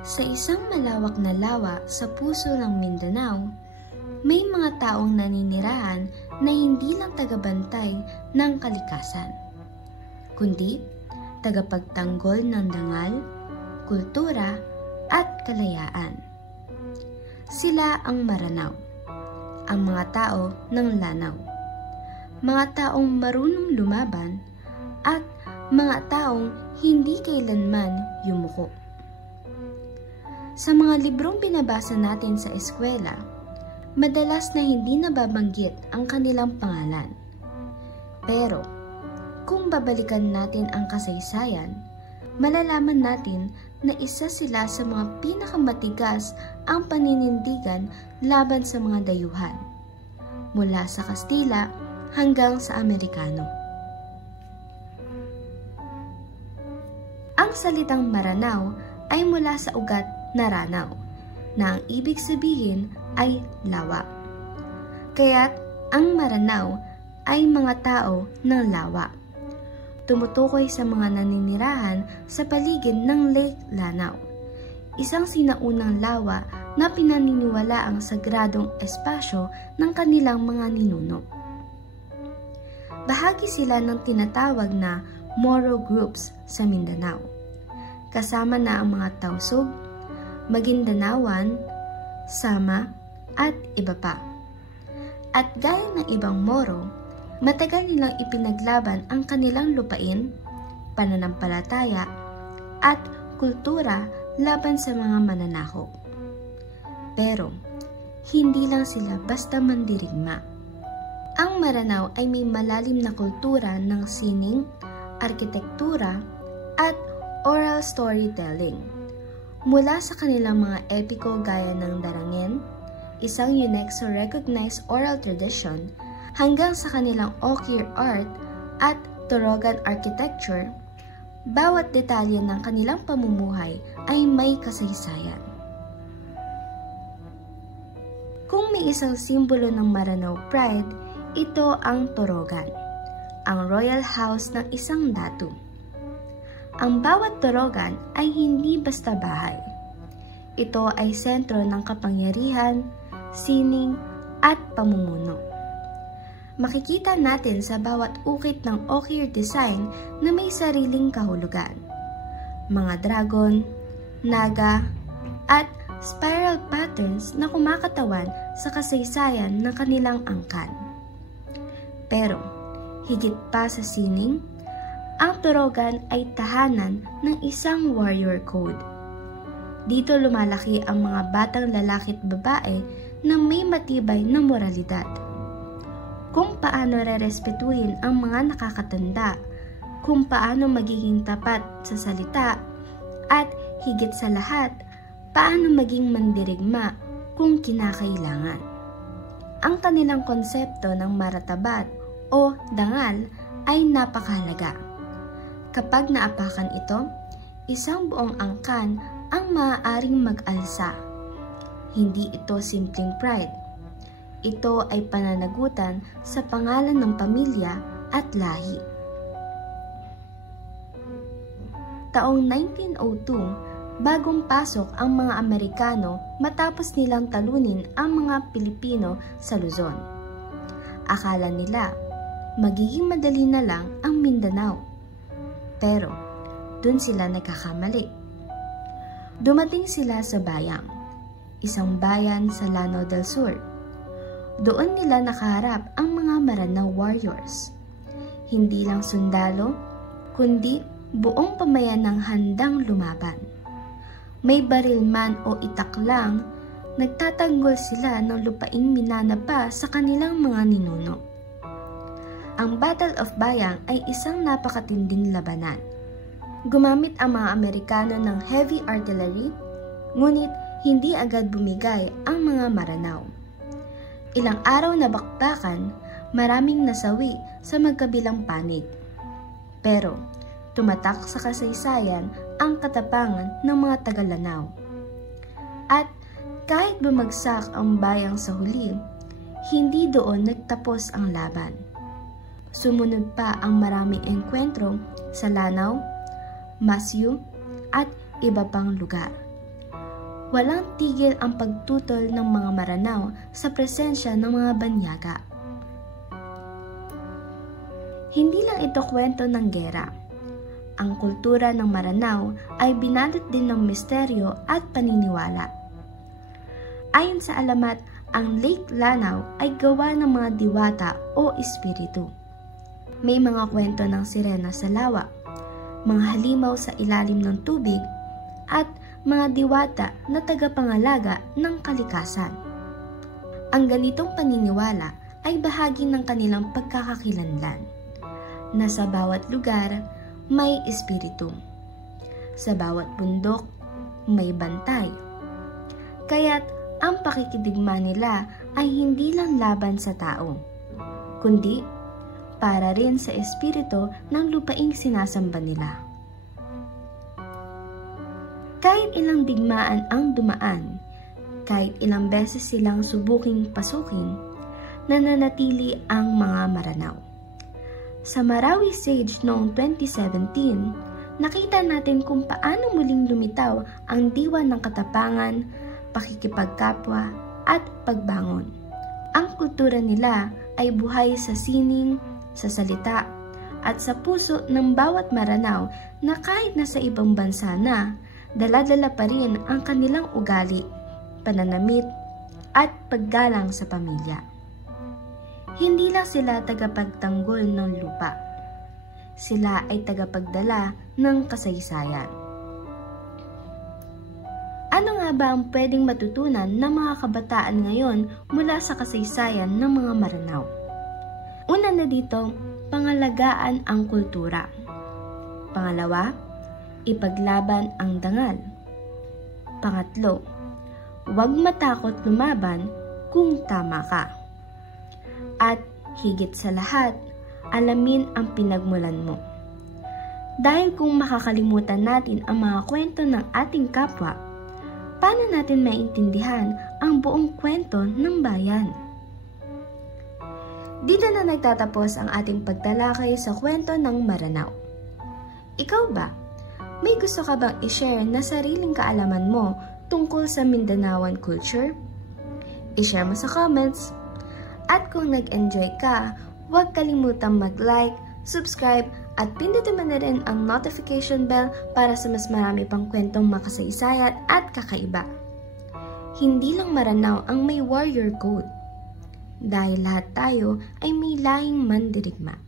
Sa isang malawak na lawa sa puso ng Mindanao, may mga taong naninirahan na hindi lang tagabantay ng kalikasan, kundi tagapagtanggol ng dangal, kultura at kalayaan. Sila ang Maranao, ang mga tao ng Lanao, mga taong marunong lumaban at mga taong hindi kailanman yumuko. Sa mga librong binabasa natin sa eskwela, madalas na hindi nababanggit ang kanilang pangalan. Pero, kung babalikan natin ang kasaysayan, malalaman natin na isa sila sa mga pinakamatigas ang paninindigan laban sa mga dayuhan, mula sa Kastila hanggang sa Amerikano. Ang salitang Maranao ay mula sa ugat na Ranao, na ang ibig sabihin ay lawa. Kaya't ang Maranao ay mga tao ng lawa. Tumutukoy sa mga naninirahan sa paligid ng Lake Lanao, isang sinaunang lawa na pinaniniwala ang sagradong espasyo ng kanilang mga ninuno. Bahagi sila ng tinatawag na Moro groups sa Mindanao, kasama na ang mga Tausug, Magindanawan, Sama, at iba pa. At gaya ng ibang Moro, matagal nilang ipinaglaban ang kanilang lupain, pananampalataya, at kultura laban sa mga mananakop. Pero, hindi lang sila basta mandirigma. Ang Maranao ay may malalim na kultura ng sining, arkitektura, at oral storytelling. Mula sa kanilang mga epiko gaya ng Darangin, isang UNESCO-recognized oral tradition, hanggang sa kanilang Oquirrh art at Torogan architecture, bawat detalye ng kanilang pamumuhay ay may kasaysayan. Kung may isang simbolo ng Maranao pride, ito ang Torogan, ang royal house ng isang datu. Ang bawat torogan ay hindi basta bahay. Ito ay sentro ng kapangyarihan, sining, at pamumuno. Makikita natin sa bawat ukit ng Oquirrh design na may sariling kahulugan. Mga dragon, naga, at spiral patterns na kumakatawan sa kasaysayan ng kanilang angkan. Pero, higit pa sa sining, ang Torogan ay tahanan ng isang warrior code. Dito lumalaki ang mga batang lalaki at babae na may matibay na moralidad. Kung paano rerespetuhin ang mga nakakatanda, kung paano magiging tapat sa salita, at higit sa lahat, paano maging mandirigma kung kinakailangan. Ang kanilang konsepto ng maratabat o dangal ay napakahalaga. Kapag naapakan ito, isang buong angkan ang maaaring mag-alsa. Hindi ito simpleng pride. Ito ay pananagutan sa pangalan ng pamilya at lahi. Taong 1902, bagong pasok ang mga Amerikano matapos nilang talunin ang mga Pilipino sa Luzon. Akala nila, magiging madali na lang ang Mindanao. Pero, dun sila nagkakamali. Dumating sila sa Bayang, isang bayan sa Lanao del Sur. Doon nila nakaharap ang mga Maranao warriors. Hindi lang sundalo, kundi buong pamayanang handang lumaban. May baril man o itak lang, nagtatanggol sila ng lupaing minanapa sa kanilang mga ninuno. Ang Battle of Bayang ay isang napakatinding labanan. Gumamit ang mga Amerikano ng heavy artillery, ngunit hindi agad bumigay ang mga Maranao. Ilang araw na bakbakan, maraming nasawi sa magkabilang panig. Pero, tumatak sa kasaysayan ang katapangan ng mga taga-Lanao. At kahit bumagsak ang bayang sa huli, hindi doon nagtapos ang laban. Sumunod pa ang maraming engkwentro sa Lanao, Masyu, at iba pang lugar. walang tigil ang pagtutol ng mga Maranao sa presensya ng mga banyaga. Hindi lang ito kwento ng gera. Ang kultura ng Maranao ay binalot din ng misteryo at paniniwala. Ayon sa alamat, ang Lake Lanao ay gawa ng mga diwata o espiritu. May mga kwento ng sirena sa lawa, mga halimaw sa ilalim ng tubig, at mga diwata na tagapangalaga ng kalikasan. Ang ganitong paniniwala ay bahagi ng kanilang pagkakakilanlan, na sa bawat lugar may espiritu. Sa bawat bundok may bantay. Kaya't ang pakikidigma nila ay hindi lang laban sa tao, kundi para rin sa espiritu ng lupaing sinasamba nila. Kahit ilang digmaan ang dumaan, kahit ilang beses silang subuking pasukin, nananatili ang mga Maranao. Sa Marawi Sage noong 2017, nakita natin kung paano muling lumitaw ang diwa ng katapangan, pakikipagkapwa at pagbangon. Ang kultura nila ay buhay sa sining, sa salita, at sa puso ng bawat Maranao na kahit nasa ibang bansa na, dala-dala pa rin ang kanilang ugali, pananamit, at paggalang sa pamilya. Hindi lang sila tagapagtanggol ng lupa. Sila ay tagapagdala ng kasaysayan. Ano nga ba ang pwedeng matutunan ng mga kabataan ngayon mula sa kasaysayan ng mga Maranao? Una na dito, pangalagaan ang kultura. Pangalawa, ipaglaban ang dangal. Pangatlo, huwag matakot lumaban kung tama ka. At higit sa lahat, alamin ang pinagmulan mo. Dahil kung makakalimutan natin ang mga kwento ng ating kapwa, paano natin maintindihan ang buong kwento ng bayan? Dito na nagtatapos ang ating pagtalakay sa kwento ng Maranao. Ikaw ba? May gusto ka bang i-share na sariling kaalaman mo tungkol sa Mindanaoan culture? I-share mo sa comments. At kung nag-enjoy ka, huwag kalimutang mag-like, subscribe, at pindutin mo na rin ang notification bell para sa mas marami pang kwentong makasaysayan at kakaiba. Hindi lang Maranao ang may warrior code, dahil lahat tayo ay may lahing mandirigma.